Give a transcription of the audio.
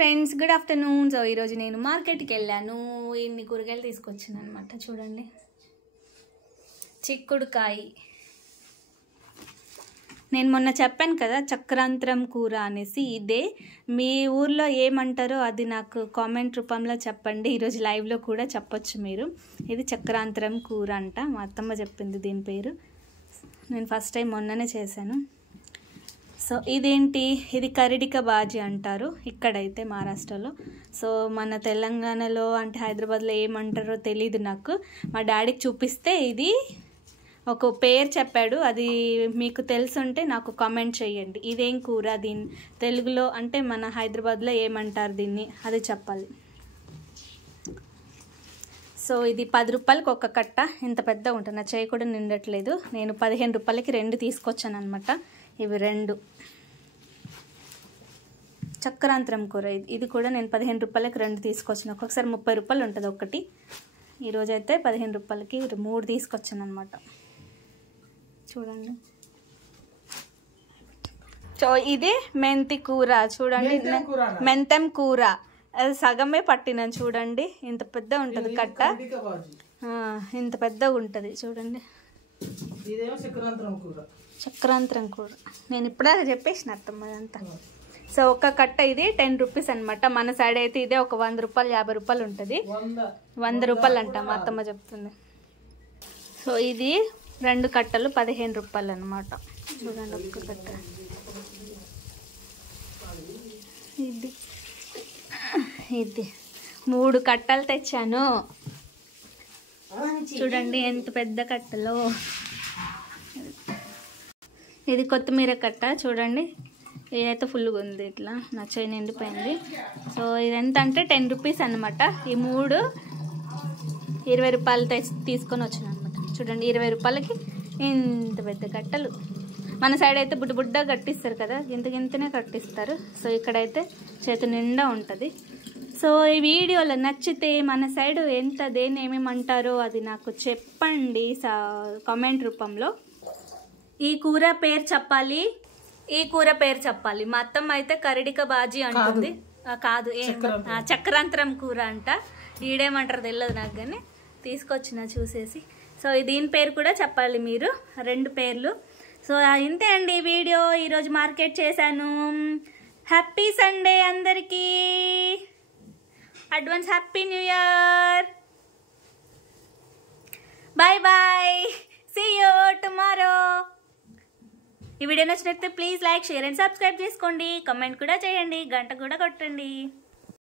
Friends good afternoon. So ఈరోజు నేను మార్కెట్కి వెళ్ళాను. ఇన్ని కూరగాయలు తీసుకొచ్చాను అనమాట. చూడండి, చిక్కుడుకాయ. నేను మొన్న చెప్పాను కదా చక్రాంతరం కూర అనేసి, ఇదే. మీ ఊర్లో ఏమంటారో అది నాకు కామెంట్ రూపంలో చెప్పండి. ఈరోజు లైవ్లో కూడా చెప్పొచ్చు మీరు. ఇది చక్రాంతరం కూర అంట. మా అత్తమ్మ చెప్పింది దీని పేరు. నేను ఫస్ట్ టైం మొన్ననే చేశాను. సో ఇదేంటి, ఇది కరిడిక బాజీ అంటారు ఇక్కడైతే మహారాష్ట్రలో. సో మన తెలంగాణలో అంటే హైదరాబాద్లో ఏమంటారో తెలీదు నాకు. మా డాడీకి చూపిస్తే ఇది ఒక పేరు చెప్పాడు. అది మీకు తెలుసుంటే నాకు కామెంట్ చేయండి. ఇదేం కూర, దీన్ని తెలుగులో అంటే మన హైదరాబాద్లో ఏమంటారు దీన్ని, అది చెప్పాలి. సో ఇది 10 రూపాయలకి ఒక కట్ట. ఇంత పెద్ద ఉంటుంది, నా చేయి కూడా నిండట్లేదు. నేను 15 రూపాయలకి 2 తీసుకొచ్చాను అనమాట. ఇవి 2 చక్రాంతరం కూర. ఇది కూడా నేను 15 రూపాయలకి 2 తీసుకొచ్చాను. ఒక్కొక్కసారి 30 రూపాయలు ఉంటుంది ఒకటి. ఈరోజైతే 15 రూపాయలకి 3 తీసుకొచ్చాను అనమాట. చూడండి. సో ఇది మెంతి కూర. చూడండి, మెంతం కూర. అది సగమే పట్టినాను. చూడండి, ఇంత పెద్ద ఉంటుంది కట్ట. ఇంత పెద్దగా ఉంటుంది చూడండి. చక్రాంతరం కూర నేను ఇప్పుడే చెప్పేసిన అత్తమ్మ అదంతా. సో ఒక కట్ట ఇది 10 రూపీస్ అనమాట. మన సైడ్ అయితే ఇదే ఒక 100 రూపాయలు 50 రూపాయలు ఉంటుంది. 100 రూపాయలు అంట మా అత్తమ్మ చెప్తుంది. సో ఇది 2 కట్టలు 15 రూపాయలు అనమాట. చూడండి, ఒక్క కట్ట. ఇది 3 కట్టలు తెచ్చాను. చూడండి ఎంత పెద్ద కట్టలో. ఇది కొత్తిమీర కట్ట. చూడండి, ఇదైతే ఫుల్గా ఉంది. ఇట్లా నా చేయి నిండిపోయింది. సో ఇది ఎంత అంటే 10 రూపీస్ అనమాట. ఈ 3 20 రూపాయలు తీసుకొని వచ్చాను అనమాట. చూడండి, 20 రూపాయలకి ఇంత పెద్ద కట్టలు. మన సైడ్ అయితే బుడ్డ కట్టిస్తారు కదా, గింతనే కట్టిస్తారు. సో ఇక్కడైతే చేతి నిండా ఉంటుంది. సో ఈ వీడియోలో నచ్చితే మన సైడ్ ఎంత దేన్ని ఏమేమంటారో అది నాకు చెప్పండి కామెంట్ రూపంలో. ఈ కూర పేరు చెప్పాలి, ఈ కూర పేరు చెప్పాలి. మా అత్తమ్మ అయితే కరిడిక బాజీ అంటుంది. కాదు, చక్రాంతరం కూర అంట. ఈడేమంటారు తెలియదు నాకు, కానీ తీసుకొచ్చిన చూసేసి. సో దీని పేరు కూడా చెప్పాలి మీరు, 2 పేర్లు. సో ఇంతే అండి వీడియో. ఈరోజు మార్కెట్ చేశాను. హ్యాపీ సండే అందరికీ. Advance happy new year. Bye bye, see you tomorrow. ఈ వీడియో నచ్చినట్లయితే please like, share and subscribe చేసుకోండి. కామెంట్ కూడా చేయండి, గంట కూడా కొట్టండి.